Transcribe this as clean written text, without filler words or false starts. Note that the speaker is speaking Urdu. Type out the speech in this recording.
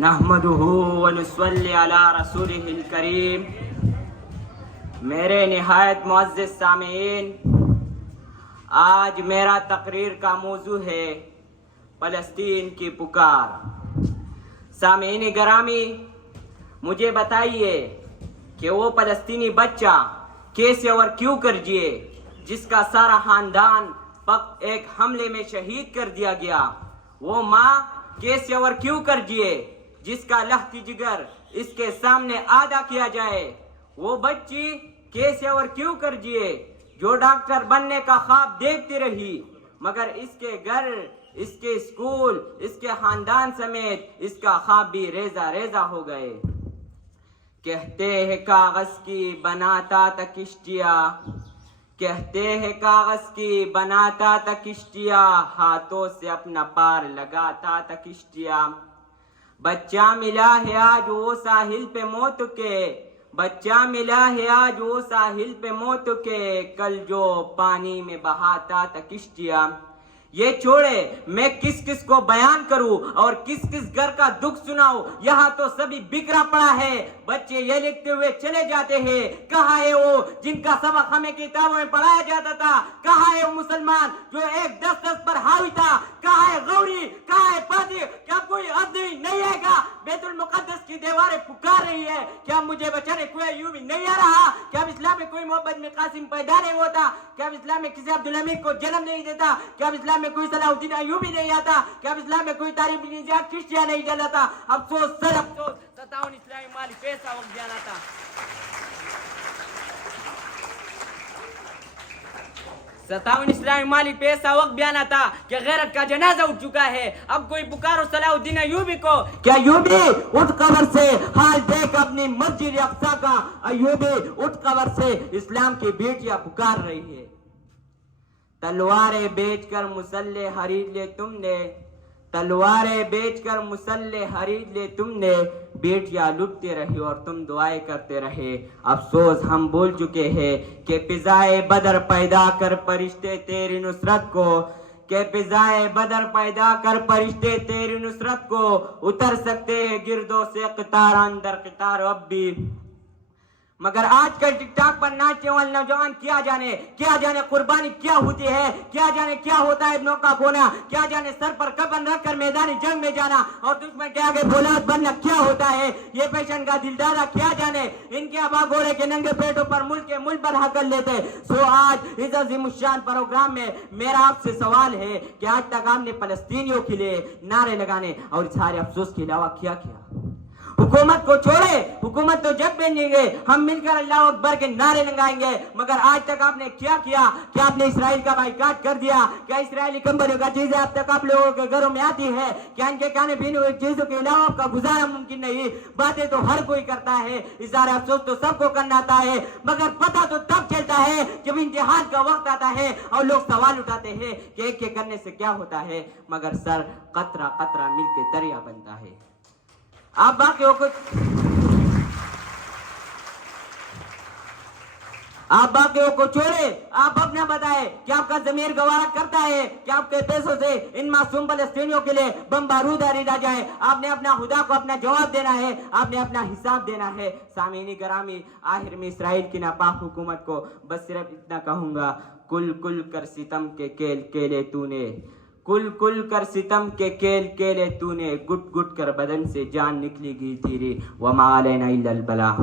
نحمدہ ونصلی علی رسولہ الکریم۔ میرے نہایت معزز سامعین، آج میرا تقریر کا موضوع ہے فلسطین کی پکار۔ سامعین گرامی، مجھے بتائیے کہ وہ فلسطینی بچہ کیسے اور کیوں کر جیے جس کا سارا خاندان فقط ایک حملے میں شہید کر دیا گیا؟ وہ ماں کیسے اور کیوں کر جیے جس کا لہتی جگر اس کے سامنے آدھا کیا جائے؟ وہ بچی کیسے اور کیوں کر جیے جو ڈاکٹر بننے کا خواب دیکھتی رہی، مگر اس کے گھر، اس کے اسکول، اس کے خاندان سمیت اس کا خواب بھی ریزہ ریزہ ہو گئے۔ کہتے ہیں کاغذ کی بناتا تھا کشتیاں، کہتے ہیں کاغذ کی بناتا تھا کشتیاں، ہاتھوں سے اپنا پار لگاتا تھا کشتیاں۔ بچہ ملا ہے آج وہ ساحل پہ موت کے، بچہ ملا ہے آج وہ ساحل پہ موت کے، کل جو پانی میں بہاتا تھا کشتیاں۔ یہ چھوڑے میں کس کس کو بیان کروں اور کس کس گھر کا دکھ سناؤں، یہاں تو سبھی بکھرا پڑا ہے۔ بچے یہ لکھتے ہوئے چلے جاتے ہیں، کہاں ہے وہ جن کا سبق ہمیں کتابوں میں پڑھایا جاتا تھا؟ کہاں ہے وہ مسلمان جو ایک دس پر حاوی تھا؟ کہاں ہے غوری؟ کہاں ہے پادری؟ کیا کوئی آدمی نہیں آئے گا؟ بیت المقدس کی دیواریں پکار رہی ہے، کیا مجھے بچانے کوئی ایوبی نہیں آ رہا؟ کیا اب اسلام میں کوئی محمد بن قاسم پیدا نہیں ہوتا؟ کیا اب اسلام میں کسی عبدالحمید کو جنم نہیں دیتا؟ کیا اب اسلام میں کوئی صلاح الدین ایوبی نہیں آتا؟ کیا اب اسلام میں کوئی تاریخ بن زیاد چشتیہ نہیں جلاتا؟ افسوس سر افسوس، 57 اسلامی مالی پیسہ وقت جانا تھا۔ 57 اسلامی مالی پیسہ وقت بیانا تھا کہ غیرت کا جنازہ اٹھ چکا ہے۔ اب کوئی پکارو صلاح الدین ایوبی کو، کیا ایوبی اٹھ قبر سے حال دیکھ اپنی مسجد اقصیٰ کا، ایوبی اٹھ قبر سے اسلام کی بیٹیاں پکار رہی ہے۔ تلواریں بیچ کر مسلح خرید لے تم نے، تلواریں بیچ کر مسلح خرید لے تم نے، بیٹیاں لٹتے رہی اور تم دعائیں کرتے رہے۔ افسوس ہم بول چکے ہیں کہ فضائے بدر پیدا کر فرشتے تیری نصرت کو، کہ فضائے بدر پیدا کر فرشتے تیری نصرت کو، اتر سکتے ہیں گردوں سے قطار اندر قطار اب بھی، مگر آج کل ٹک ٹاک پر ناچنے والے نوجوان کیا جانے قربانی کیا ہوتی ہے، کیا جانے کیا ہوتا ہے ابنوں کا کھونا، کیا جانے سر پر کفن رکھ کر میدانی جنگ میں جانا اور دشمن کے آگے فولاد بننا کیا ہوتا ہے۔ یہ پیشن کا دلدارہ کیا جانے ان کے ابا گھوڑے کے ننگے پیٹوں پر ملک کے ملک پر حقل لیتے۔ سو آج اس عظیم الشان پروگرام میں میرا آپ سے سوال ہے کہ آج تک آپ نے فلسطینیوں کے لیے نعرے لگانے اور سارے افسوس کے علاوہ کیا کیا؟ حکومت کو چھوڑے، حکومت تو جب بھیجیں گے ہم مل کر اللہ اکبر کے نعرے لگائیں گے، مگر آج تک آپ نے کیا کیا؟ کیا آپ نے اسرائیل کا بائیکاٹ کر دیا؟ کیا اسرائیلی کمپنیوں کا چیزیں اب تک آپ لوگوں کے گھروں میں آتی ہے؟ کیا ان کے کھانے پینے ہوئے چیزوں کے علاوہ آپ کا گزارا ممکن نہیں؟ باتیں تو ہر کوئی کرتا ہے، اظہار افسوس تو سب کو کرنا آتا ہے، مگر پتہ تو تب چلتا ہے جب امتحان کا وقت آتا ہے اور لوگ سوال اٹھاتے ہیں کہ ایک ایک کرنے سے کیا ہوتا ہے، مگر سر قطرہ قطرہ مل کے دریا بنتا ہے۔ آپ باقیوں کو چھوڑے، آپ اپنا بتائیں کہ آپ کا ضمیر گوارا کرتا ہے کہ آپ کے پیسوں سے ان معصوم فلسطینیوں کے لیے بم بارود خریدا جائے؟ آپ نے اپنا خدا کو اپنا جواب دینا ہے، آپ نے اپنا حساب دینا ہے۔ سامعین گرامی، آخر میں اسرائیل کی ناپاک حکومت کو بس صرف اتنا کہوں گا، کل کل کر ستم کے کیل کیلے تو نے، کل کل کر ستم کے کیل کیلے تو نے، گٹ گٹ کر بدن سے جان نکلی گئی تیری، وما علینا الا البلاغ۔